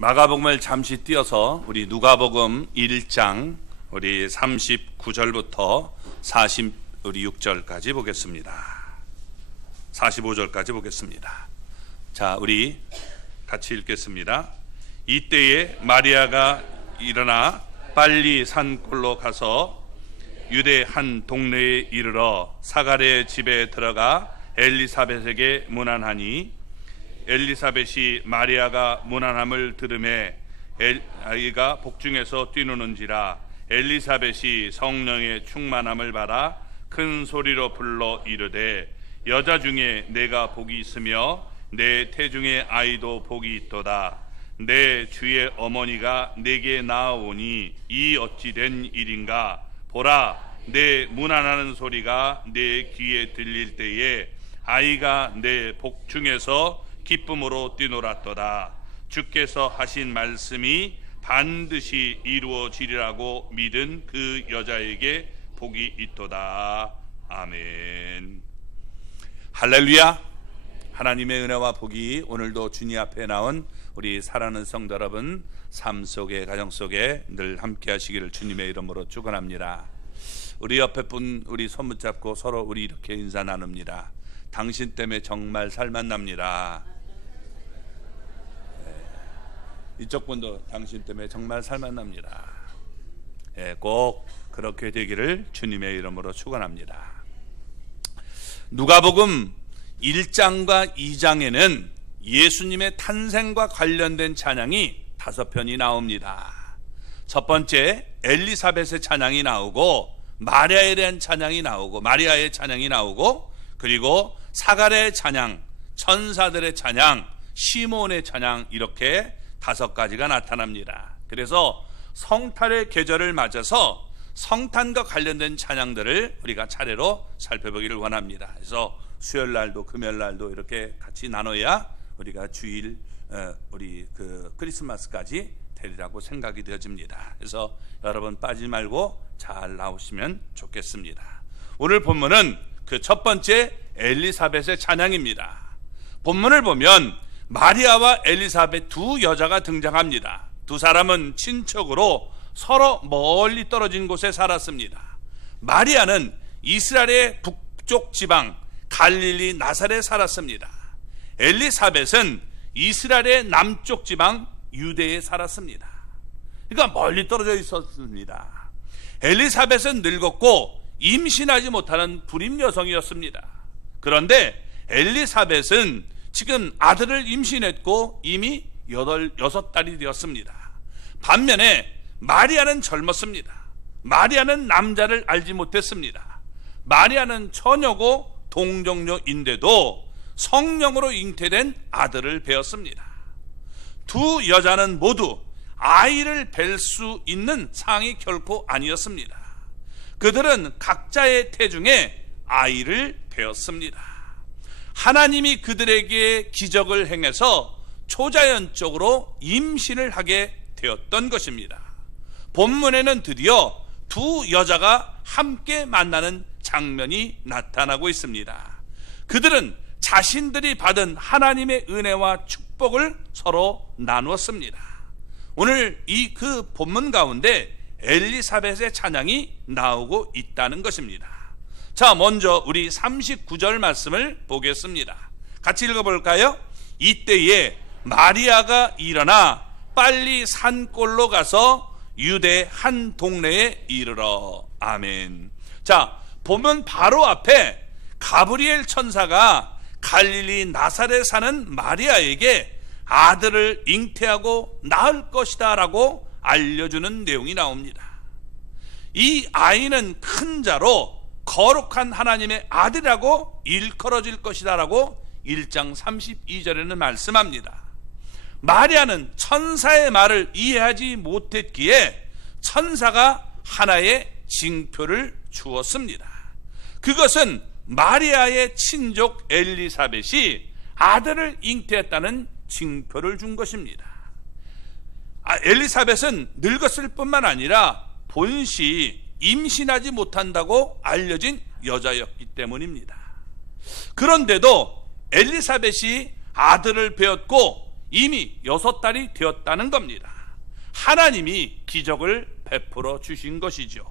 마가복음을 잠시 띄어서 우리 누가복음 1장 우리 39절부터 46절까지 보겠습니다. 45절까지 보겠습니다. 자, 우리 같이 읽겠습니다. 이때에 마리아가 일어나 빨리 산골로 가서 유대 한 동네에 이르러 사가랴의 집에 들어가 엘리사벳에게 문안하니 엘리사벳이 마리아가 문안함을 들으매 아이가 복중에서 뛰노는지라 엘리사벳이 성령의 충만함을 받아 큰 소리로 불러 이르되 여자 중에 내가 복이 있으며 내 태중의 아이도 복이 있도다. 내 주의 어머니가 내게 나아오니 이 어찌 된 일인가. 보라, 내 문안하는 소리가 내 귀에 들릴 때에 아이가 내 복중에서 기쁨으로 뛰놀았도다. 주께서 하신 말씀이 반드시 이루어지리라고 믿은 그 여자에게 복이 있도다. 아멘. 할렐루야. 하나님의 은혜와 복이 오늘도 주님 앞에 나온 우리 사랑하는 성도 여러분 삶 속에 가정 속에 늘 함께 하시기를 주님의 이름으로 축원합니다. 우리 옆에 분 우리 손 붙잡고 서로 우리 이렇게 인사 나눕니다. 당신 때문에 정말 살만 납니다. 이쪽 분도 당신 때문에 정말 살만 납니다. 꼭 그렇게 되기를 주님의 이름으로 축원합니다. 누가복음 1장과 2장에는 예수님의 탄생과 관련된 찬양이 5편이 나옵니다. 첫 번째 엘리사벳의 찬양이 나오고 마리아에 대한 찬양이 나오고 마리아의 찬양이 나오고 그리고 사가랴의 찬양, 천사들의 찬양, 시몬의 찬양 이렇게 5가지가 나타납니다. 그래서 성탄의 계절을 맞아서 성탄과 관련된 찬양들을 우리가 차례로 살펴보기를 원합니다. 그래서 수요일날도 금요일날도 이렇게 같이 나눠야 우리가 주일 우리 그 크리스마스까지 되리라고 생각이 되어집니다. 그래서 여러분 빠지지 말고 잘 나오시면 좋겠습니다. 오늘 본문은 그 첫 번째 엘리사벳의 찬양입니다. 본문을 보면 마리아와 엘리사벳 두 여자가 등장합니다. 두 사람은 친척으로 서로 멀리 떨어진 곳에 살았습니다. 마리아는 이스라엘의 북쪽 지방 갈릴리 나사렛에 살았습니다. 엘리사벳은 이스라엘의 남쪽 지방 유대에 살았습니다. 그러니까 멀리 떨어져 있었습니다. 엘리사벳은 늙었고 임신하지 못하는 불임 여성이었습니다. 그런데 엘리사벳은 지금 아들을 임신했고 이미 6달이 되었습니다. 반면에 마리아는 젊었습니다. 마리아는 남자를 알지 못했습니다. 마리아는 처녀고 동정녀인데도 성령으로 잉태된 아들을 배었습니다. 두 여자는 모두 아이를 뵐 수 있는 상이 결코 아니었습니다. 그들은 각자의 태중에 아이를 배었습니다. 하나님이 그들에게 기적을 행해서 초자연적으로 임신을 하게 되었던 것입니다. 본문에는 드디어 두 여자가 함께 만나는 장면이 나타나고 있습니다. 그들은 자신들이 받은 하나님의 은혜와 축복을 서로 나누었습니다. 오늘 이 그 본문 가운데 엘리사벳의 찬양이 나오고 있다는 것입니다. 자, 먼저 우리 39절 말씀을 보겠습니다. 같이 읽어볼까요? 이때에 마리아가 일어나 빨리 산골로 가서 유대 한 동네에 이르러. 아멘. 자, 보면 바로 앞에 가브리엘 천사가 갈릴리 나사렛에 사는 마리아에게 아들을 잉태하고 낳을 것이다 라고 알려주는 내용이 나옵니다. 이 아이는 큰 자로 거룩한 하나님의 아들이라고 일컬어질 것이다 라고 1장 32절에는 말씀합니다. 마리아는 천사의 말을 이해하지 못했기에 천사가 하나의 징표를 주었습니다. 그것은 마리아의 친족 엘리사벳이 아들을 잉태했다는 징표를 준 것입니다. 엘리사벳은 늙었을 뿐만 아니라 본시 임신하지 못한다고 알려진 여자였기 때문입니다. 그런데도 엘리사벳이 아들을 배었고 이미 6달이 되었다는 겁니다. 하나님이 기적을 베풀어 주신 것이죠.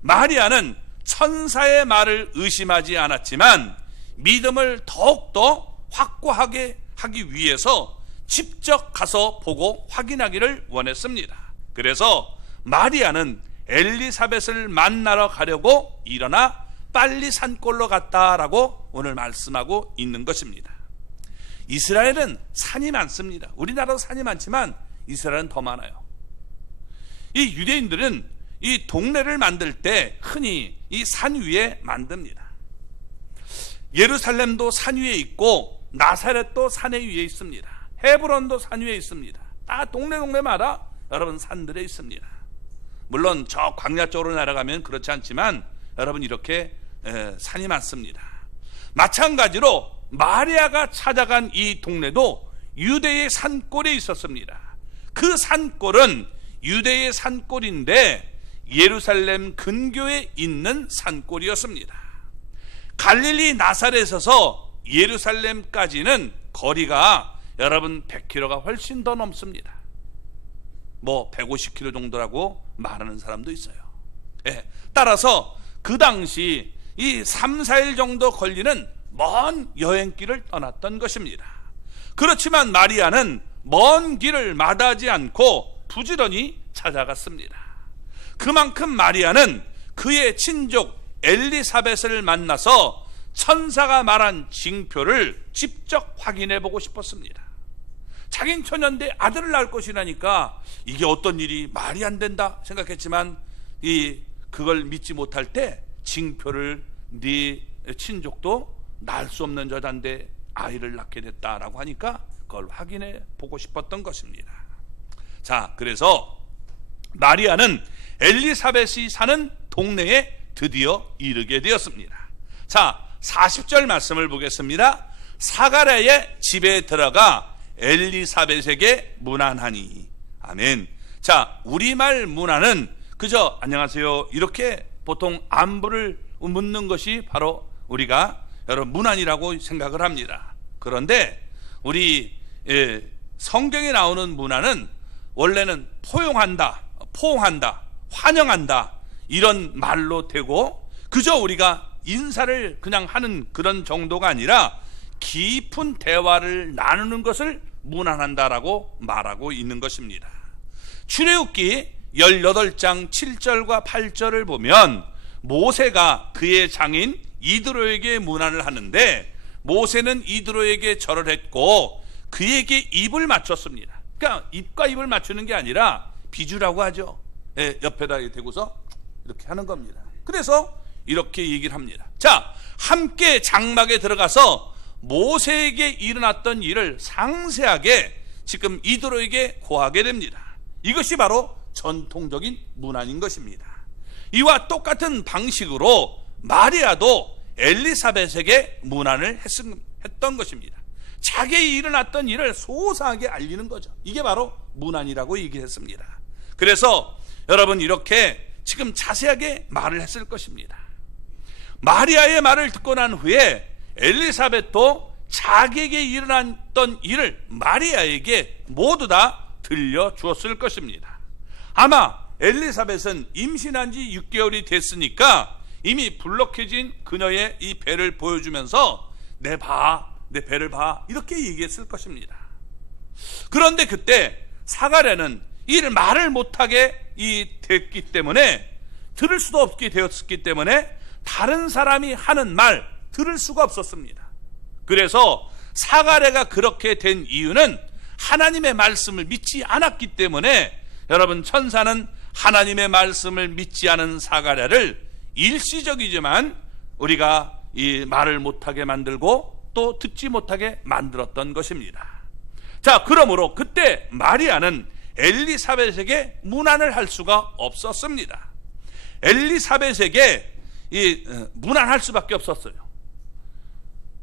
마리아는 천사의 말을 의심하지 않았지만 믿음을 더욱더 확고하게 하기 위해서 직접 가서 보고 확인하기를 원했습니다. 그래서 마리아는 엘리사벳을 만나러 가려고 일어나 빨리 산골로 갔다라고 오늘 말씀하고 있는 것입니다. 이스라엘은 산이 많습니다. 우리나라도 산이 많지만 이스라엘은 더 많아요. 이 유대인들은 이 동네를 만들 때 흔히 이 산 위에 만듭니다. 예루살렘도 산 위에 있고 나사렛도 산 위에 있습니다. 헤브론도 산 위에 있습니다. 다 동네마다 여러분 산들에 있습니다. 물론 저 광야 쪽으로 날아가면 그렇지 않지만 여러분 이렇게 산이 많습니다. 마찬가지로 마리아가 찾아간 이 동네도 유대의 산골에 있었습니다. 그 산골은 유대의 산골인데 예루살렘 근교에 있는 산골이었습니다. 갈릴리 나사렛에서 예루살렘까지는 거리가 여러분 100km가 훨씬 더 넘습니다. 뭐 150km 정도라고 말하는 사람도 있어요. 따라서 그 당시 이 3, 4일 정도 걸리는 먼 여행길을 떠났던 것입니다. 그렇지만 마리아는 먼 길을 마다하지 않고 부지런히 찾아갔습니다. 그만큼 마리아는 그의 친족 엘리사벳을 만나서 천사가 말한 징표를 직접 확인해 보고 싶었습니다. 자긴 천연대 아들을 낳을 것이라니까 이게 어떤 일이 말이 안 된다 생각했지만 그걸 믿지 못할 때 징표를 네 친족도 낳을 수 없는 여자인데 아이를 낳게 됐다라고 하니까 그걸 확인해 보고 싶었던 것입니다. 자, 그래서 마리아는 엘리사벳이 사는 동네에 드디어 이르게 되었습니다. 자, 40절 말씀을 보겠습니다. 사가랴의 집에 들어가 엘리사벳에게 문안하니. 아멘. 자, 우리말 문안은 그저 안녕하세요 이렇게 보통 안부를 묻는 것이 바로 우리가 여러분 문안이라고 생각을 합니다. 그런데 우리 성경에 나오는 문안은 원래는 포용한다, 포옹한다, 환영한다 이런 말로 되고 그저 우리가 인사를 그냥 하는 그런 정도가 아니라 깊은 대화를 나누는 것을 문안한다라고 말하고 있는 것입니다. 출애굽기 18장 7절과 8절을 보면 모세가 그의 장인 이드로에게 문안을 하는데 모세는 이드로에게 절을 했고 그에게 입을 맞췄습니다. 그러니까 입과 입을 맞추는 게 아니라 비주라고 하죠. 옆에다 대고서 이렇게 하는 겁니다. 그래서 이렇게 얘기를 합니다. 자, 함께 장막에 들어가서 모세에게 일어났던 일을 상세하게 지금 이드로에게 고하게 됩니다. 이것이 바로 전통적인 문안인 것입니다. 이와 똑같은 방식으로 마리아도 엘리사벳에게 문안을 했던 것입니다. 자기의 일어났던 일을 소소하게 알리는 거죠. 이게 바로 문안이라고 얘기했습니다. 그래서 여러분 이렇게 지금 자세하게 말을 했을 것입니다. 마리아의 말을 듣고 난 후에 엘리사벳도 자기에게 일어났던 일을 마리아에게 모두 다 들려주었을 것입니다. 아마 엘리사벳은 임신한 지 6개월이 됐으니까 이미 불룩해진 그녀의 이 배를 보여주면서 내 배를 봐 이렇게 얘기했을 것입니다. 그런데 그때 사가랴는 이 말을 못하게 됐기 때문에 들을 수도 없게 되었기 때문에 다른 사람이 하는 말 들을 수가 없었습니다. 그래서 사가랴가 그렇게 된 이유는 하나님의 말씀을 믿지 않았기 때문에 여러분 천사는 하나님의 말씀을 믿지 않은 사가랴를 일시적이지만 우리가 이 말을 못하게 만들고 또 듣지 못하게 만들었던 것입니다. 자, 그러므로 그때 마리아는 엘리사벳에게 문안을 할 수가 없었습니다. 엘리사벳에게 문안할 수밖에 없었어요.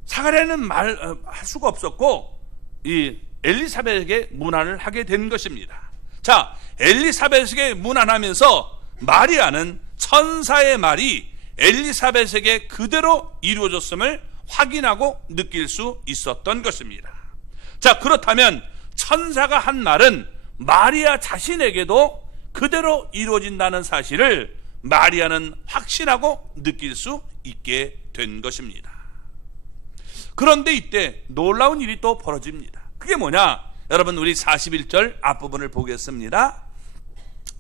사가랴는 말할 수가 없었고 이 엘리사벳에게 문안을 하게 된 것입니다. 자, 엘리사벳에게 문안하면서 마리아는 천사의 말이 엘리사벳에게 그대로 이루어졌음을 확인하고 느낄 수 있었던 것입니다. 자, 그렇다면 천사가 한 말은 마리아 자신에게도 그대로 이루어진다는 사실을 마리아는 확신하고 느낄 수 있게 된 것입니다. 그런데 이때 놀라운 일이 또 벌어집니다. 그게 뭐냐? 여러분, 우리 41절 앞부분을 보겠습니다.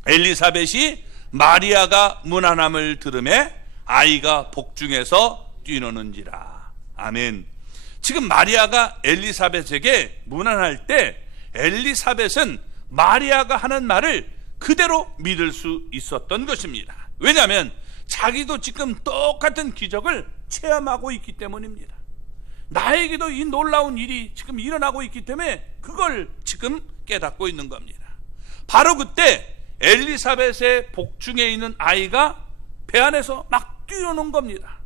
엘리사벳이 마리아가 문안함을 들으매 아이가 복중에서 뛰노는지라. 아멘. 지금 마리아가 엘리사벳에게 문안할 때 엘리사벳은 마리아가 하는 말을 그대로 믿을 수 있었던 것입니다. 왜냐하면 자기도 지금 똑같은 기적을 체험하고 있기 때문입니다. 나에게도 이 놀라운 일이 지금 일어나고 있기 때문에 그걸 지금 깨닫고 있는 겁니다. 바로 그때 엘리사벳의 복중에 있는 아이가 배 안에서 막 뛰어노는 겁니다.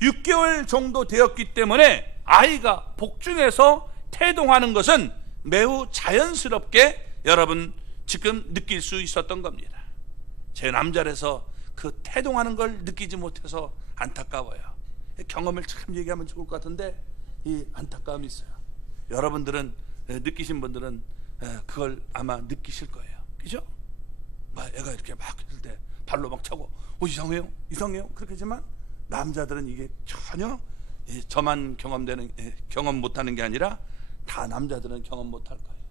6개월 정도 되었기 때문에 아이가 복중에서 태동하는 것은 매우 자연스럽게 여러분 지금 느낄 수 있었던 겁니다. 제 남자라서 그 태동하는 걸 느끼지 못해서 안타까워요. 경험을 참 얘기하면 좋을 것 같은데 이 안타까움이 있어요. 여러분들은 느끼신 분들은 그걸 아마 느끼실 거예요. 그죠? 막 애가 이렇게 막 있을 때 발로 막 차고 이상해요? 이상해요? 그렇게 하지만 남자들은 이게 전혀 저만 경험 못하는 게 아니라 다 남자들은 경험 못할 거예요.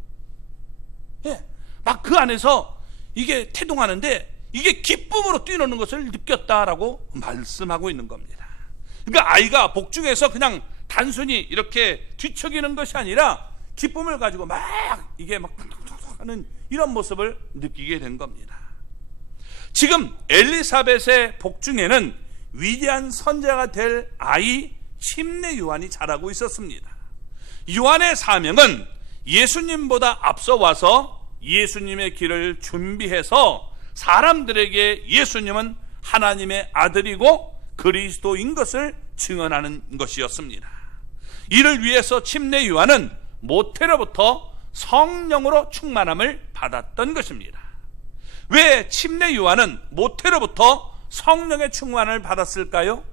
예, 막 그 안에서 이게 태동하는데 이게 기쁨으로 뛰노는 것을 느꼈다라고 말씀하고 있는 겁니다. 그러니까 아이가 복중에서 그냥 단순히 이렇게 뒤척이는 것이 아니라 기쁨을 가지고 막 이게 막 하는 이런 모습을 느끼게 된 겁니다. 지금 엘리사벳의 복중에는 위대한 선자가 될 아이 침례 요한이 자라고 있었습니다. 요한의 사명은 예수님보다 앞서 와서 예수님의 길을 준비해서 사람들에게 예수님은 하나님의 아들이고 그리스도인 것을 증언하는 것이었습니다. 이를 위해서 침례 요한은 모태로부터 성령으로 충만함을 받았던 것입니다. 왜 침례 요한은 모태로부터 성령의 충만을 받았을까요?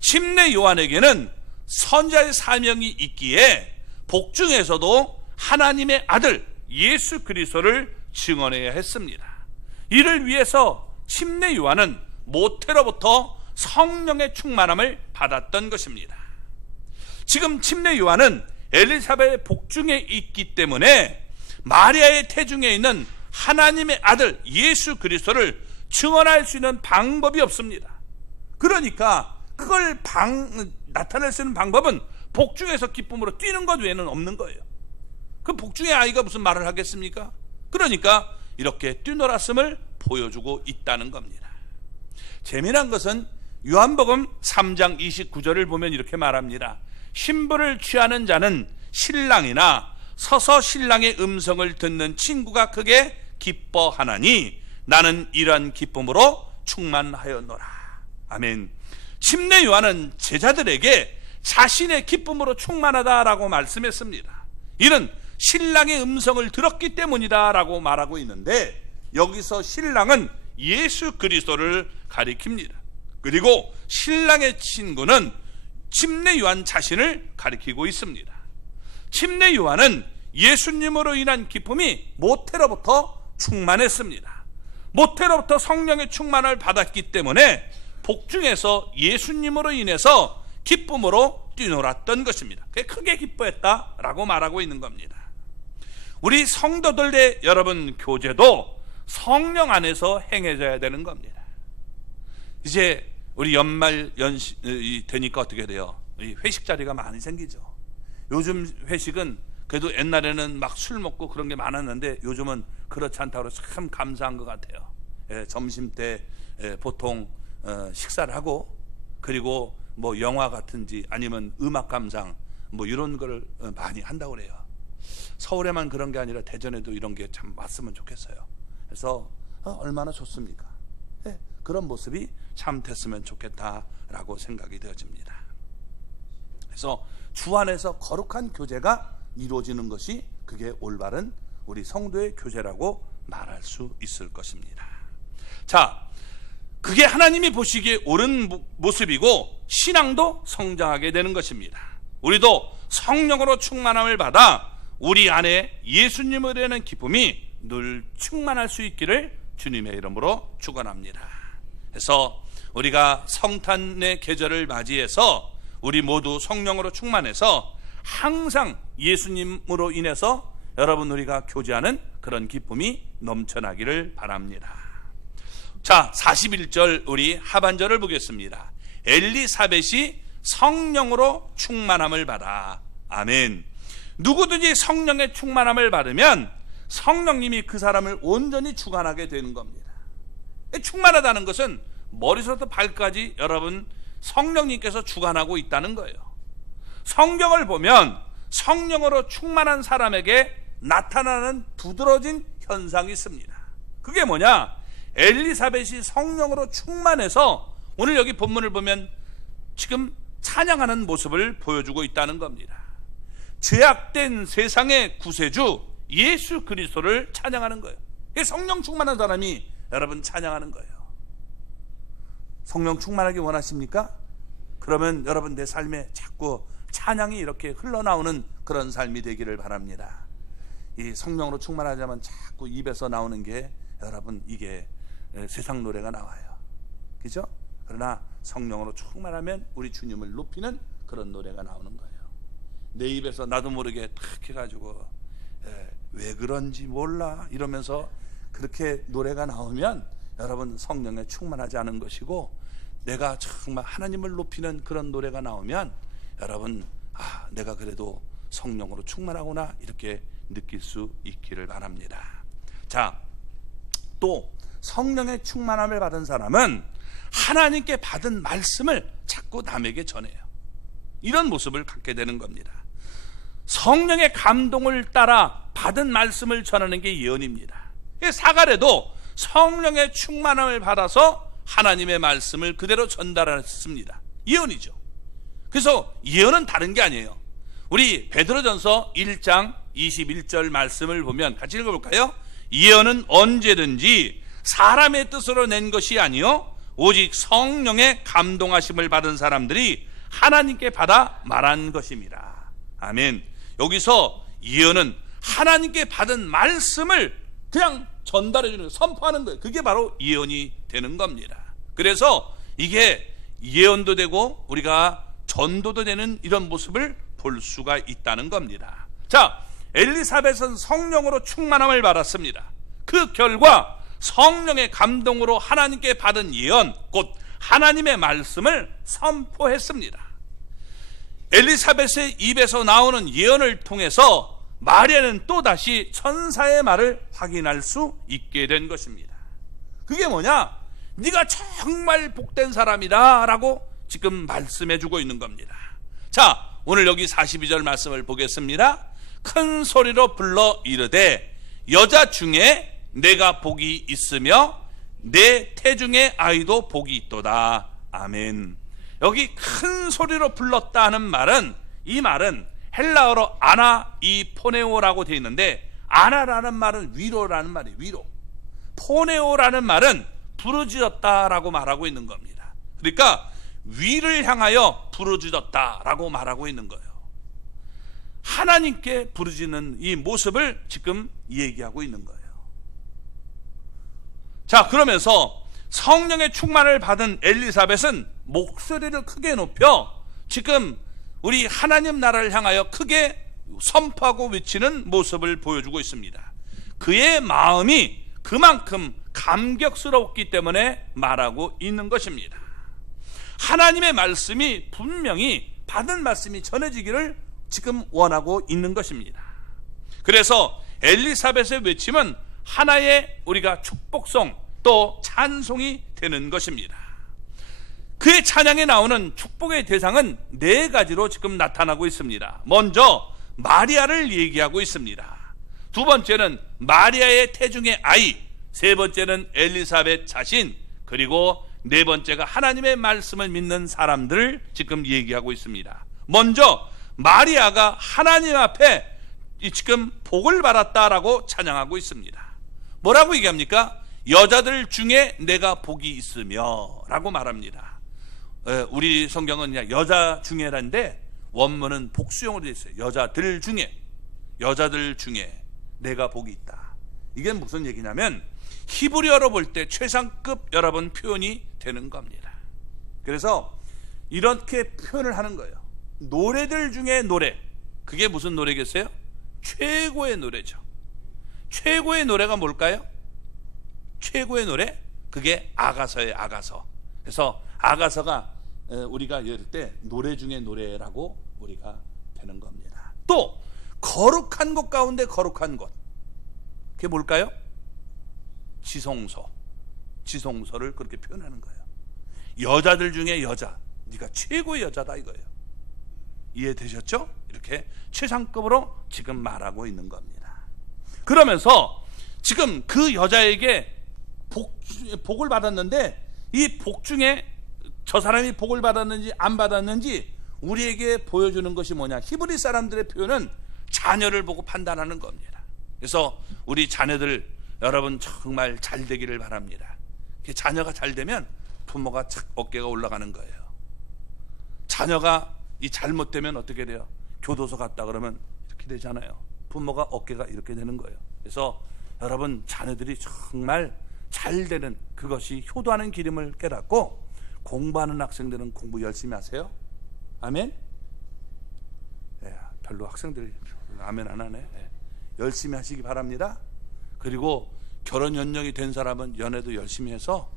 침례 요한에게는 선자의 사명이 있기에 복중에서도 하나님의 아들 예수 그리스도를 증언해야 했습니다. 이를 위해서 침례 요한은 모태로부터 성령의 충만함을 받았던 것입니다. 지금 침례 요한은 엘리사벳의 복중에 있기 때문에 마리아의 태중에 있는 하나님의 아들 예수 그리스도를 증언할 수 있는 방법이 없습니다. 그러니까 그걸 나타낼 수 있는 방법은 복중에서 기쁨으로 뛰는 것 외에는 없는 거예요. 그 복중의 아이가 무슨 말을 하겠습니까? 그러니까 이렇게 뛰놀았음을 보여주고 있다는 겁니다. 재미난 것은 요한복음 3장 29절을 보면 이렇게 말합니다. 신부를 취하는 자는 신랑이나 서서 신랑의 음성을 듣는 친구가 크게 기뻐하나니 나는 이러한 기쁨으로 충만하였노라. 아멘. 침례 요한은 제자들에게 자신의 기쁨으로 충만하다라고 말씀했습니다. 이는 신랑의 음성을 들었기 때문이다 라고 말하고 있는데 여기서 신랑은 예수 그리스도를 가리킵니다. 그리고 신랑의 친구는 침례 요한 자신을 가리키고 있습니다. 침례 요한은 예수님으로 인한 기쁨이 모태로부터 충만했습니다. 모태로부터 성령의 충만을 받았기 때문에 복중에서 예수님으로 인해서 기쁨으로 뛰놀았던 것입니다. 크게 기뻐했다라고 말하고 있는 겁니다. 우리 성도들의 여러분 교제도 성령 안에서 행해져야 되는 겁니다. 이제 우리 연말 되니까 어떻게 돼요? 회식 자리가 많이 생기죠. 요즘 회식은 그래도 옛날에는 막 술 먹고 그런 게 많았는데 요즘은 그렇지 않다고 참 감사한 것 같아요. 점심 때 보통 식사를 하고 그리고 뭐 영화 같은지 아니면 음악 감상 뭐 이런 걸 많이 한다고 그래요. 서울에만 그런 게 아니라 대전에도 이런 게 참 왔으면 좋겠어요. 그래서 얼마나 좋습니까? 그런 모습이 참 됐으면 좋겠다라고 생각이 되어집니다. 그래서 주 안에서 거룩한 교제가 이루어지는 것이 그게 올바른 우리 성도의 교제라고 말할 수 있을 것입니다. 자, 그게 하나님이 보시기에 옳은 모습이고 신앙도 성장하게 되는 것입니다. 우리도 성령으로 충만함을 받아 우리 안에 예수님에 대한 기쁨이 늘 충만할 수 있기를 주님의 이름으로 축원합니다. 그래서 우리가 성탄의 계절을 맞이해서 우리 모두 성령으로 충만해서 항상 예수님으로 인해서 여러분 우리가 교제하는 그런 기쁨이 넘쳐나기를 바랍니다. 자, 41절 우리 하반절을 보겠습니다. 엘리사벳이 성령으로 충만함을 받아. 아멘. 누구든지 성령의 충만함을 받으면 성령님이 그 사람을 온전히 주관하게 되는 겁니다. 충만하다는 것은 머리부터 발까지 여러분 성령님께서 주관하고 있다는 거예요. 성경을 보면 성령으로 충만한 사람에게 나타나는 두드러진 현상이 있습니다. 그게 뭐냐? 엘리사벳이 성령으로 충만해서 오늘 여기 본문을 보면 지금 찬양하는 모습을 보여주고 있다는 겁니다. 죄악된 세상의 구세주 예수 그리스도를 찬양하는 거예요. 성령 충만한 사람이 여러분 찬양하는 거예요. 성령 충만하게 원하십니까? 그러면 여러분 내 삶에 자꾸 찬양이 이렇게 흘러나오는 그런 삶이 되기를 바랍니다. 이 성령으로 충만하자면 자꾸 입에서 나오는 게 여러분 이게 세상 노래가 나와요. 그죠? 그러나 성령으로 충만하면 우리 주님을 높이는 그런 노래가 나오는 거예요. 내 입에서 나도 모르게 탁 해가지고 왜 그런지 몰라 이러면서 그렇게 노래가 나오면 여러분 성령에 충만하지 않은 것이고, 내가 정말 하나님을 높이는 그런 노래가 나오면 여러분 내가 그래도 성령으로 충만하구나 이렇게 느낄 수 있기를 바랍니다. 자, 또 성령의 충만함을 받은 사람은 하나님께 받은 말씀을 자꾸 남에게 전해요. 이런 모습을 갖게 되는 겁니다. 성령의 감동을 따라 받은 말씀을 전하는 게 예언입니다. 사가랴도 성령의 충만함을 받아서 하나님의 말씀을 그대로 전달했습니다. 예언이죠. 그래서 예언은 다른 게 아니에요. 우리 베드로전서 1장 21절 말씀을 보면 같이 읽어볼까요? 예언은 언제든지 사람의 뜻으로 낸 것이 아니요 오직 성령의 감동하심을 받은 사람들이 하나님께 받아 말한 것입니다. 아멘. 여기서 예언은 하나님께 받은 말씀을 그냥 전달해 주는, 선포하는 거예요. 그게 바로 예언이 되는 겁니다. 그래서 이게 예언도 되고 우리가 전도도 되는 이런 모습을 볼 수가 있다는 겁니다. 자, 엘리사벳은 성령으로 충만함을 받았습니다. 그 결과 성령의 감동으로 하나님께 받은 예언, 곧 하나님의 말씀을 선포했습니다. 엘리사벳의 입에서 나오는 예언을 통해서 마리아는 또다시 천사의 말을 확인할 수 있게 된 것입니다. 그게 뭐냐? 네가 정말 복된 사람이다 라고 지금 말씀해 주고 있는 겁니다. 자, 오늘 여기 42절 말씀을 보겠습니다. 큰 소리로 불러 이르되 여자 중에 내가 복이 있으며 내 태중의 아이도 복이 있도다. 아멘. 여기 큰 소리로 불렀다 하는 말은, 이 말은 헬라어로 아나 이 포네오라고 되어 있는데, 아나라는 말은 위로라는 말이에요. 위로. 포네오라는 말은 부르짖었다라고 말하고 있는 겁니다. 그러니까 위를 향하여 부르짖었다라고 말하고 있는 거예요. 하나님께 부르짖는 이 모습을 지금 얘기하고 있는 거예요. 자, 그러면서 성령의 충만을 받은 엘리사벳은 목소리를 크게 높여 지금 우리 하나님 나라를 향하여 크게 선포하고 외치는 모습을 보여주고 있습니다. 그의 마음이 그만큼 감격스럽기 때문에 말하고 있는 것입니다. 하나님의 말씀이 분명히 받은 말씀이 전해지기를 지금 원하고 있는 것입니다. 그래서 엘리사벳의 외침은 하나의 우리가 축복송 또 찬송이 되는 것입니다. 그의 찬양에 나오는 축복의 대상은 네 가지로 지금 나타나고 있습니다. 먼저 마리아를 얘기하고 있습니다. 두 번째는 마리아의 태중의 아이, 세 번째는 엘리사벳 자신, 그리고 네 번째가 하나님의 말씀을 믿는 사람들을 지금 얘기하고 있습니다. 먼저 마리아가 하나님 앞에 지금 복을 받았다라고 찬양하고 있습니다. 뭐라고 얘기합니까? 여자들 중에 내가 복이 있으며 라고 말합니다. 우리 성경은 그냥 여자 중에라는데 원문은 복수형으로 되어 있어요. 여자들 중에. 여자들 중에 내가 복이 있다. 이게 무슨 얘기냐면 히브리어로 볼 때 최상급 여러분 표현이 되는 겁니다. 그래서 이렇게 표현을 하는 거예요. 노래들 중에 노래, 그게 무슨 노래겠어요? 최고의 노래죠. 최고의 노래가 뭘까요? 최고의 노래? 그게 아가서예요. 아가서. 그래서 아가서가 우리가 이럴 때 노래 중에 노래라고 우리가 되는 겁니다. 또 거룩한 곳 가운데 거룩한 곳, 그게 뭘까요? 지성소. 지성소를 그렇게 표현하는 거예요. 여자들 중에 여자, 네가 최고의 여자다 이거예요. 이해되셨죠? 이렇게 최상급으로 지금 말하고 있는 겁니다. 그러면서 지금 그 여자에게 복을 받았는데 이 복 중에 저 사람이 복을 받았는지 안 받았는지 우리에게 보여주는 것이 뭐냐? 히브리 사람들의 표현은 자녀를 보고 판단하는 겁니다. 그래서 우리 자녀들 여러분 정말 잘 되기를 바랍니다. 자녀가 잘 되면 부모가 착 어깨가 올라가는 거예요. 자녀가 이 잘못되면 어떻게 돼요? 교도소 갔다 그러면 이렇게 되잖아요. 부모가 어깨가 이렇게 되는 거예요. 그래서 여러분 자녀들이 정말 잘 되는 그것이 효도하는 기름을 깨닫고 공부하는 학생들은 공부 열심히 하세요. 아멘? 별로 학생들이 아멘 안 하네. 열심히 하시기 바랍니다. 그리고 결혼 연령이 된 사람은 연애도 열심히 해서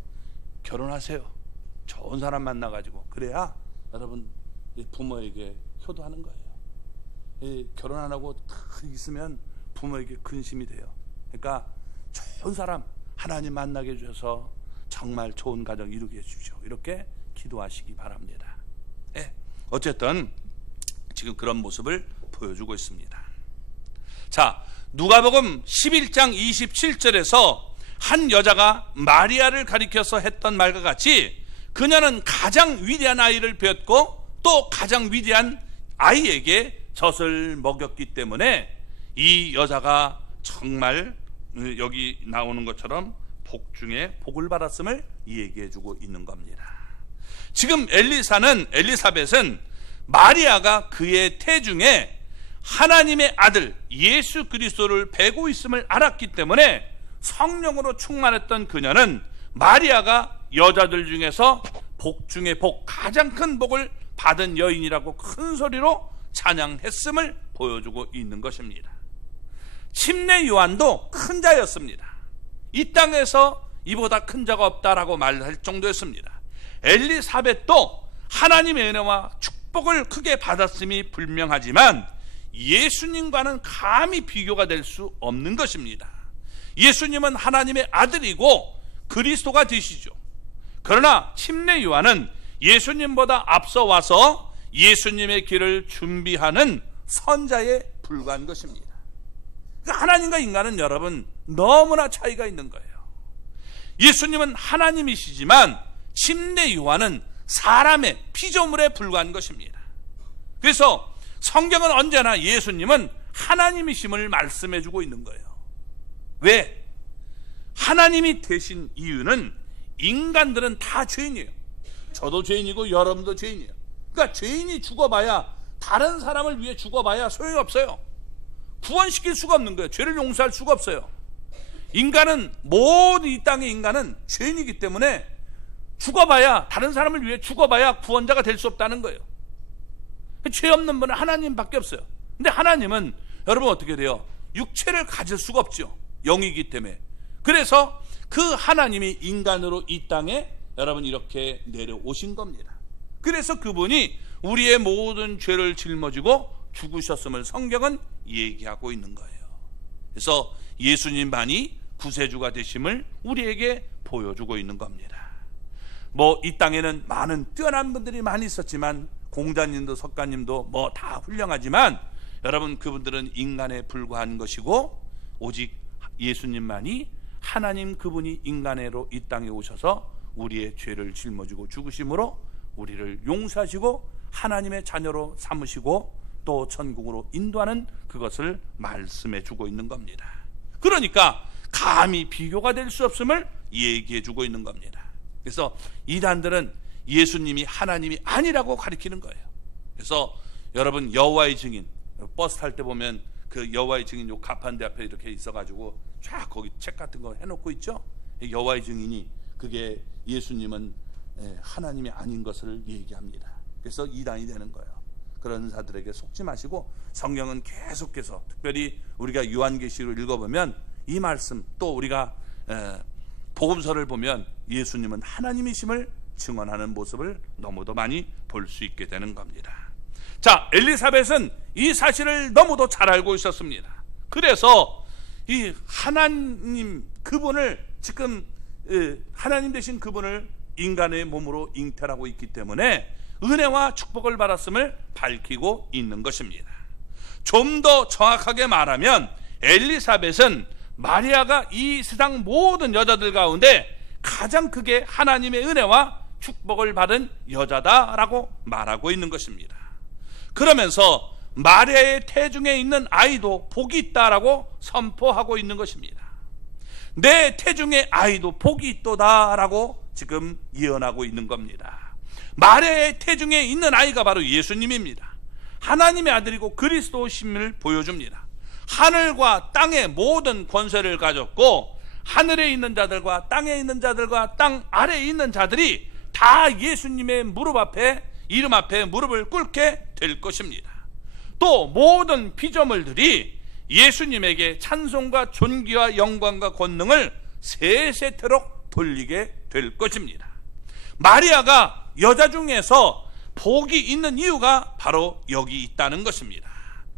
결혼하세요. 좋은 사람 만나가지고. 그래야 여러분 부모에게 효도하는 거예요. 결혼 안 하고 딱 있으면 부모에게 근심이 돼요. 그러니까 좋은 사람 하나님 만나게 해주셔서 정말 좋은 가정 이루게 해주십시오. 이렇게 기도하시기 바랍니다. 어쨌든 지금 그런 모습을 보여주고 있습니다. 자, 누가복음 11장 27절에서 한 여자가 마리아를 가리켜서 했던 말과 같이 그녀는 가장 위대한 아이를 배웠고 또 가장 위대한 아이에게 젖을 먹였기 때문에 이 여자가 정말 여기 나오는 것처럼 복 중에 복을 받았음을 얘기해 주고 있는 겁니다. 지금 엘리사벳은 마리아가 그의 태중에 하나님의 아들 예수 그리스도를 배고 있음을 알았기 때문에 성령으로 충만했던 그녀는 마리아가 여자들 중에서 복 중에 복, 가장 큰 복을 받은 여인이라고 큰 소리로 찬양했음을 보여주고 있는 것입니다. 침례 요한도 큰 자였습니다. 이 땅에서 이보다 큰 자가 없다라고 말할 정도였습니다. 엘리사벳도 하나님의 은혜와 축복을 크게 받았음이 분명하지만 예수님과는 감히 비교가 될 수 없는 것입니다. 예수님은 하나님의 아들이고 그리스도가 되시죠. 그러나 침례 요한은 예수님보다 앞서 와서 예수님의 길을 준비하는 선자에 불과한 것입니다. 하나님과 인간은 여러분 너무나 차이가 있는 거예요. 예수님은 하나님이시지만 침례 요한은 사람의 피조물에 불과한 것입니다. 그래서 성경은 언제나 예수님은 하나님이심을 말씀해 주고 있는 거예요. 왜? 하나님이 되신 이유는 인간들은 다 죄인이에요. 저도 죄인이고 여러분도 죄인이에요. 그러니까 죄인이 죽어봐야, 다른 사람을 위해 죽어봐야 소용이 없어요. 구원시킬 수가 없는 거예요. 죄를 용서할 수가 없어요. 인간은, 모든 이 땅의 인간은 죄인이기 때문에 죽어봐야, 다른 사람을 위해 죽어봐야 구원자가 될 수 없다는 거예요. 죄 없는 분은 하나님밖에 없어요. 근데 하나님은 여러분 어떻게 돼요? 육체를 가질 수가 없죠. 영이기 때문에. 그래서 그 하나님이 인간으로 이 땅에 여러분 이렇게 내려오신 겁니다. 그래서 그분이 우리의 모든 죄를 짊어지고 죽으셨음을 성경은 얘기하고 있는 거예요. 그래서 예수님만이 구세주가 되심을 우리에게 보여주고 있는 겁니다. 이 땅에는 많은 뛰어난 분들이 많이 있었지만, 공자님도 석가님도 다 훌륭하지만 여러분 그분들은 인간에 불과한 것이고, 오직 예수님만이 하나님, 그분이 인간으로 이 땅에 오셔서 우리의 죄를 짊어지고 죽으심으로 우리를 용서하시고 하나님의 자녀로 삼으시고 또 천국으로 인도하는 그것을 말씀해 주고 있는 겁니다. 그러니까 감히 비교가 될 수 없음을 얘기해 주고 있는 겁니다. 그래서 이단들은 예수님이 하나님이 아니라고 가리키는 거예요. 그래서 여러분 여호와의 증인, 버스 탈 때 보면 그 여호와의 증인 요 가판대 앞에 이렇게 있어가지고 쫙 거기 책 같은 거 해놓고 있죠. 여호와의 증인이 그게 예수님은 하나님이 아닌 것을 얘기합니다. 그래서 이단이 되는 거예요. 그런 자들에게 속지 마시고 성경은 계속해서 특별히 우리가 요한계시록을 읽어보면 이 말씀, 또 우리가 복음서를 보면 예수님은 하나님이심을 증언하는 모습을 너무도 많이 볼 수 있게 되는 겁니다. 자, 엘리사벳은 이 사실을 너무도 잘 알고 있었습니다. 그래서 이 하나님 그분을 지금 하나님 되신 그분을 인간의 몸으로 잉태하고 있기 때문에 은혜와 축복을 받았음을 밝히고 있는 것입니다. 좀 더 정확하게 말하면 엘리사벳은 마리아가 이 세상 모든 여자들 가운데 가장 크게 하나님의 은혜와 축복을 받은 여자다라고 말하고 있는 것입니다. 그러면서 마리아의 태중에 있는 아이도 복이 있다라고 선포하고 있는 것입니다. 내 태중의 아이도 복이 있도다라고 지금 예언하고 있는 겁니다. 마리아의 태중에 있는 아이가 바로 예수님입니다. 하나님의 아들이고 그리스도심을 보여줍니다. 하늘과 땅의 모든 권세를 가졌고 하늘에 있는 자들과 땅에 있는 자들과 땅 아래에 있는 자들이 다 예수님의 무릎 앞에, 이름 앞에 무릎을 꿇게 될 것입니다. 또 모든 피조물들이 예수님에게 찬송과 존귀와 영광과 권능을 세세토록 돌리게 될 것입니다. 마리아가 여자 중에서 복이 있는 이유가 바로 여기 있다는 것입니다.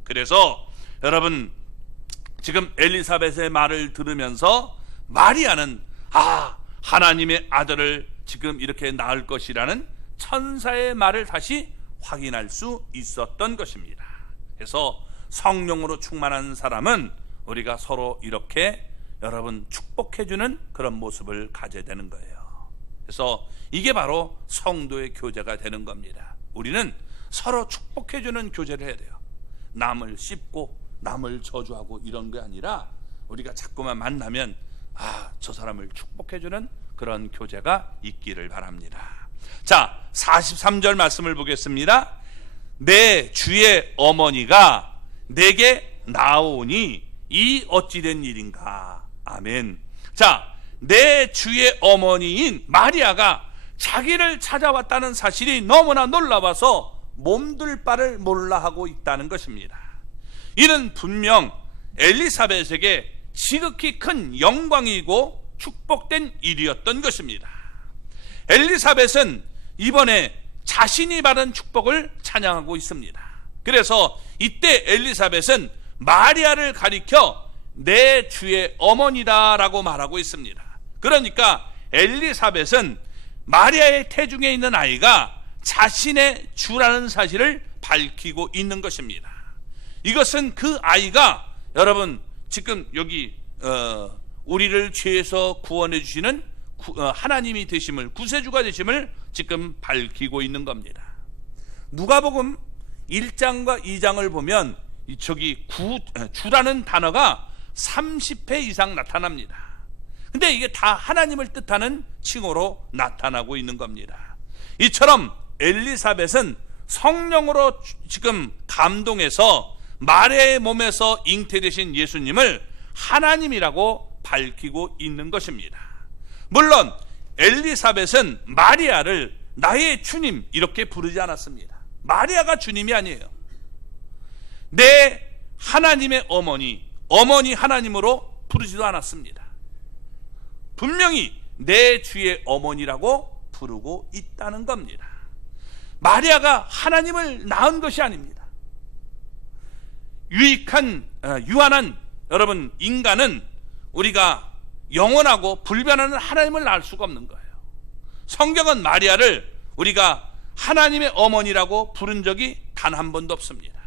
그래서 여러분, 지금 엘리사벳의 말을 들으면서 마리아는 하나님의 아들을 지금 이렇게 낳을 것이라는 천사의 말을 다시 확인할 수 있었던 것입니다. 그래서 성령으로 충만한 사람은 우리가 서로 이렇게 여러분 축복해주는 그런 모습을 가져야 되는 거예요. 그래서 이게 바로 성도의 교제가 되는 겁니다. 우리는 서로 축복해주는 교제를 해야 돼요. 남을 씹고 남을 저주하고 이런 게 아니라 우리가 자꾸만 만나면 저 사람을 축복해주는 그런 교제가 있기를 바랍니다. 자, 43절 말씀을 보겠습니다. 내 주의 어머니가 내게 나오니 이 어찌된 일인가. 아멘. 자, 내 주의 어머니인 마리아가 자기를 찾아왔다는 사실이 너무나 놀라워서 몸둘 바를 몰라 하고 있다는 것입니다. 이는 분명 엘리사벳에게 지극히 큰 영광이고 축복된 일이었던 것입니다. 엘리사벳은 이번에 자신이 받은 축복을 찬양하고 있습니다. 그래서 이때 엘리사벳은 마리아를 가리켜 내 주의 어머니다라고 말하고 있습니다. 그러니까 엘리사벳은 마리아의 태중에 있는 아이가 자신의 주라는 사실을 밝히고 있는 것입니다. 이것은 그 아이가 여러분 지금 여기 우리를 죄에서 구원해 주시는 하나님이 되심을, 구세주가 되심을 지금 밝히고 있는 겁니다. 누가복음 1장과 2장을 보면 저기 주라는 단어가 30회 이상 나타납니다. 근데 이게 다 하나님을 뜻하는 칭호로 나타나고 있는 겁니다. 이처럼 엘리사벳은 성령으로 지금 감동해서 마리아의 몸에서 잉태되신 예수님을 하나님이라고 밝히고 있는 것입니다. 물론 엘리사벳은 마리아를 나의 주님 이렇게 부르지 않았습니다. 마리아가 주님이 아니에요. 내 하나님의 어머니 하나님으로 부르지도 않았습니다. 분명히 내 주의 어머니라고 부르고 있다는 겁니다. 마리아가 하나님을 낳은 것이 아닙니다. 유한한 여러분 인간은 우리가 영원하고 불변하는 하나님을 낳을 수가 없는 거예요. 성경은 마리아를 우리가 하나님의 어머니라고 부른 적이 단 한 번도 없습니다.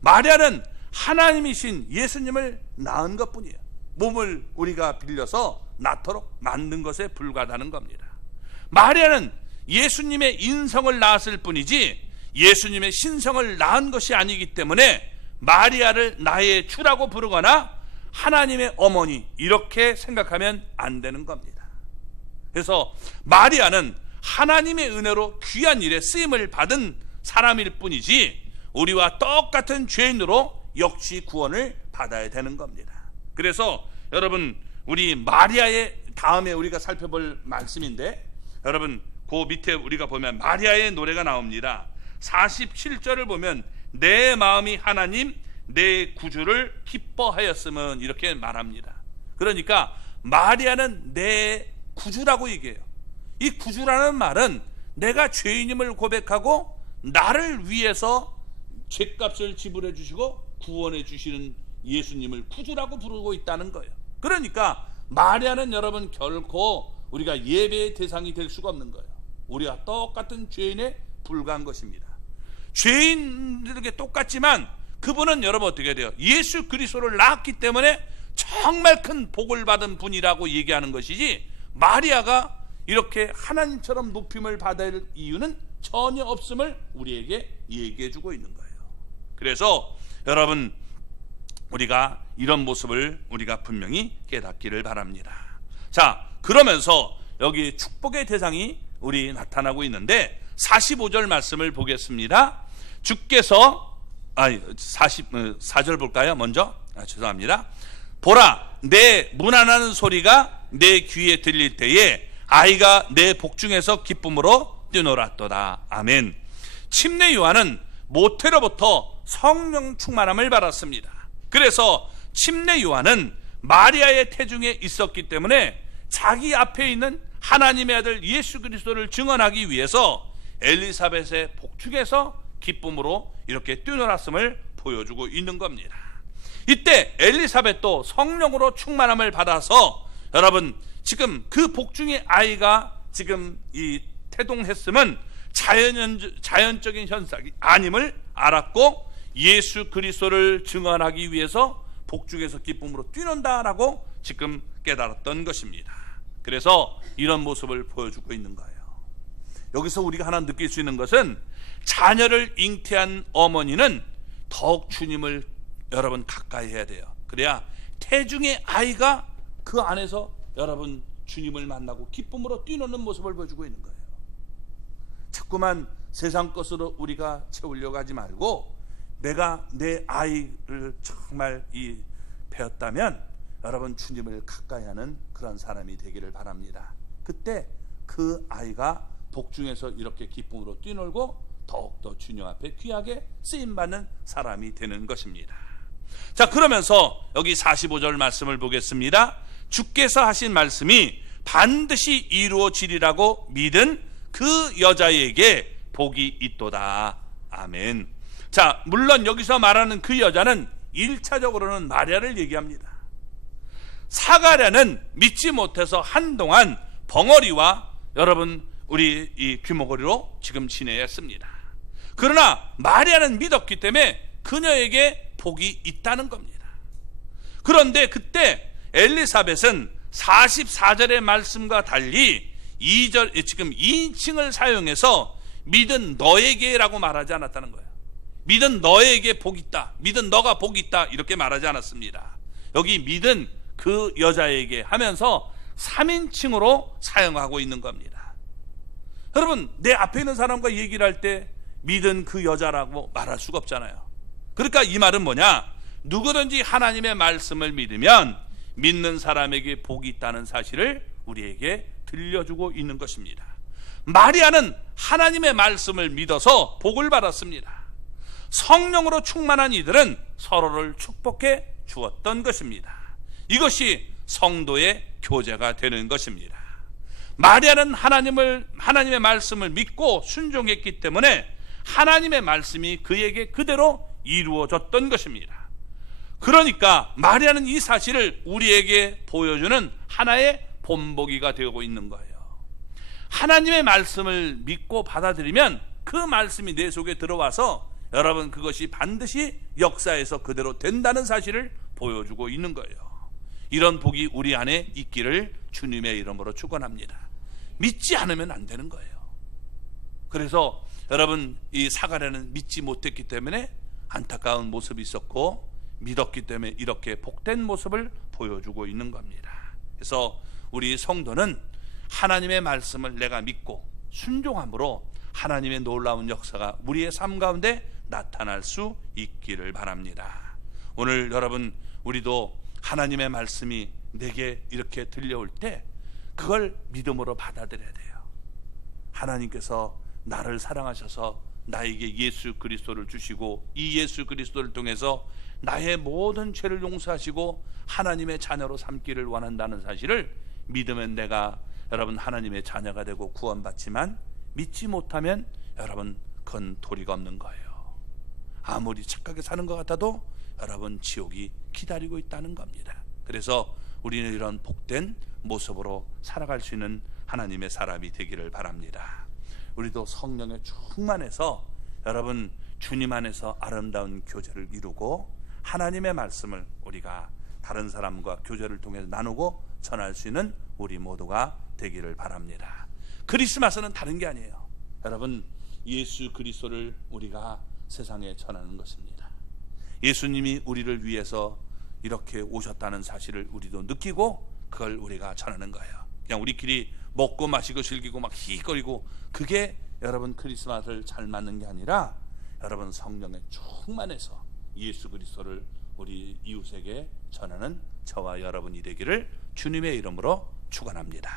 마리아는 하나님이신 예수님을 낳은 것뿐이에요. 몸을 우리가 빌려서 낳도록 만든 것에 불과하다는 겁니다. 마리아는 예수님의 인성을 낳았을 뿐이지 예수님의 신성을 낳은 것이 아니기 때문에 마리아를 나의 주라고 부르거나 하나님의 어머니 이렇게 생각하면 안 되는 겁니다. 그래서 마리아는 하나님의 은혜로 귀한 일에 쓰임을 받은 사람일 뿐이지 우리와 똑같은 죄인으로 역시 구원을 받아야 되는 겁니다. 그래서 여러분, 우리 마리아의 다음에 우리가 살펴볼 말씀인데, 여러분 그 밑에 우리가 보면 마리아의 노래가 나옵니다. 47절을 보면 내 마음이 하나님 내 구주를 기뻐하였음은, 이렇게 말합니다. 그러니까 마리아는 내 구주라고 얘기해요. 이 구주라는 말은 내가 죄인임을 고백하고 나를 위해서 죄값을 지불해 주시고 구원해 주시는 예수님을 구주라고 부르고 있다는 거예요. 그러니까 마리아는 여러분 결코 우리가 예배의 대상이 될 수가 없는 거예요. 우리와 똑같은 죄인에 불과한 것입니다. 죄인들에게 똑같지만 그분은 여러분 어떻게 돼요? 예수 그리스도를 낳았기 때문에 정말 큰 복을 받은 분이라고 얘기하는 것이지, 마리아가 이렇게 하나님처럼 높임을 받을 이유는 전혀 없음을 우리에게 얘기해 주고 있는 거예요. 그래서 여러분, 우리가 이런 모습을 우리가 분명히 깨닫기를 바랍니다. 자, 그러면서 여기 축복의 대상이 우리 나타나고 있는데 45절 말씀을 보겠습니다. 주께서 44절 볼까요? 먼저 죄송합니다. 보라, 내 문안하는 소리가 내 귀에 들릴 때에 아이가 내 복중에서 기쁨으로 뛰놀았도다. 아멘. 침례 요한은 모태로부터 성령 충만함을 받았습니다. 그래서 침례 요한은 마리아의 태중에 있었기 때문에 자기 앞에 있는 하나님의 아들 예수 그리스도를 증언하기 위해서 엘리사벳의 복중에서 기쁨으로 이렇게 뛰놀았음을 보여주고 있는 겁니다. 이때 엘리사벳도 성령으로 충만함을 받아서 여러분, 지금 그 복중의 아이가 지금 이 태동했음은 자연적인 현상이 아님을 알았고 예수 그리스도를 증언하기 위해서 복중에서 기쁨으로 뛰는다라고 지금 깨달았던 것입니다. 그래서 이런 모습을 보여주고 있는 거예요. 여기서 우리가 하나 느낄 수 있는 것은 자녀를 잉태한 어머니는 더욱 주님을 여러분 가까이 해야 돼요. 그래야 태중의 아이가 그 안에서 여러분 주님을 만나고 기쁨으로 뛰노는 모습을 보여주고 있는 거예요. 자꾸만 세상 것으로 우리가 채우려고 하지 말고, 내가 내 아이를 정말 배웠다면 여러분 주님을 가까이 하는 그런 사람이 되기를 바랍니다. 그때 그 아이가 복중에서 이렇게 기쁨으로 뛰놀고 더욱더 주님 앞에 귀하게 쓰임받는 사람이 되는 것입니다. 자, 그러면서 여기 45절 말씀을 보겠습니다. 주께서 하신 말씀이 반드시 이루어지리라고 믿은 그 여자에게 복이 있도다. 아멘. 자, 물론 여기서 말하는 그 여자는 1차적으로는 마리아를 얘기합니다. 사가랴는 믿지 못해서 한동안 벙어리와 여러분 우리 이 귀머거리로 지금 지내야 했습니다. 그러나 마리아는 믿었기 때문에 그녀에게 복이 있다는 겁니다. 그런데 그때 엘리사벳은 44절의 말씀과 달리 2절, 지금 2인칭을 사용해서 믿은 너에게라고 말하지 않았다는 거예요. 믿은 너에게 복이 있다, 믿은 너가 복이 있다, 이렇게 말하지 않았습니다. 여기 믿은 그 여자에게 하면서 3인칭으로 사용하고 있는 겁니다. 여러분, 내 앞에 있는 사람과 얘기를 할 때 믿은 그 여자라고 말할 수가 없잖아요. 그러니까 이 말은 뭐냐? 누구든지 하나님의 말씀을 믿으면 믿는 사람에게 복이 있다는 사실을 우리에게 들려주고 있는 것입니다. 마리아는 하나님의 말씀을 믿어서 복을 받았습니다. 성령으로 충만한 이들은 서로를 축복해 주었던 것입니다. 이것이 성도의 교제가 되는 것입니다. 마리아는 하나님의 말씀을 믿고 순종했기 때문에 하나님의 말씀이 그에게 그대로 이루어졌던 것입니다. 그러니까 마리아는 이 사실을 우리에게 보여주는 하나의 본보기가 되고 있는 거예요. 하나님의 말씀을 믿고 받아들이면 그 말씀이 내 속에 들어와서 여러분 그것이 반드시 역사에서 그대로 된다는 사실을 보여주고 있는 거예요. 이런 복이 우리 안에 있기를 주님의 이름으로 축원합니다. 믿지 않으면 안 되는 거예요. 그래서 여러분, 이 사가랴는 믿지 못했기 때문에 안타까운 모습이 있었고, 믿었기 때문에 이렇게 복된 모습을 보여주고 있는 겁니다. 그래서 우리 성도는 하나님의 말씀을 내가 믿고 순종함으로 하나님의 놀라운 역사가 우리의 삶 가운데 나타날 수 있기를 바랍니다. 오늘 여러분, 우리도 하나님의 말씀이 내게 이렇게 들려올 때 그걸 믿음으로 받아들여야 돼요. 하나님께서 나를 사랑하셔서 나에게 예수 그리스도를 주시고, 이 예수 그리스도를 통해서 나의 모든 죄를 용서하시고 하나님의 자녀로 삼기를 원한다는 사실을 믿으면 내가 여러분 하나님의 자녀가 되고 구원받지만, 믿지 못하면 여러분 그건 도리가 없는 거예요. 아무리 착하게 사는 것 같아도 여러분 지옥이 기다리고 있다는 겁니다. 그래서 우리는 이런 복된 모습으로 살아갈 수 있는 하나님의 사람이 되기를 바랍니다. 우리도 성령에 충만해서 여러분 주님 안에서 아름다운 교제를 이루고 하나님의 말씀을 우리가 다른 사람과 교제를 통해서 나누고 전할 수 있는 우리 모두가 되기를 바랍니다. 크리스마스는 다른 게 아니에요. 여러분, 예수 그리스도를 우리가 세상에 전하는 것입니다. 예수님이 우리를 위해서 이렇게 오셨다는 사실을 우리도 느끼고 그걸 우리가 전하는 거예요. 그냥 우리끼리 먹고 마시고 즐기고 막 히거리고, 그게 여러분 크리스마스를 잘 맞는 게 아니라 여러분 성령에 충만해서 예수 그리스도를 우리 이웃에게 전하는 저와 여러분이 되기를 주님의 이름으로 축원합니다.